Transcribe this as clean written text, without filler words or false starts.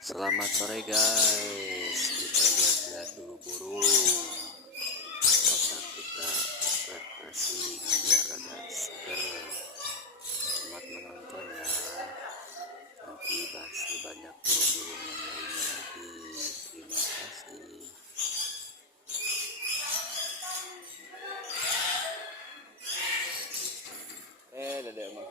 Selamat sore guys, kita lihat-lihat dulu burung. Otak kita refreshing biar ada seger. Selamat menonton ya. Nanti masih banyak burung-burung yang lainnya lagi. Terima kasih. Dedek mah.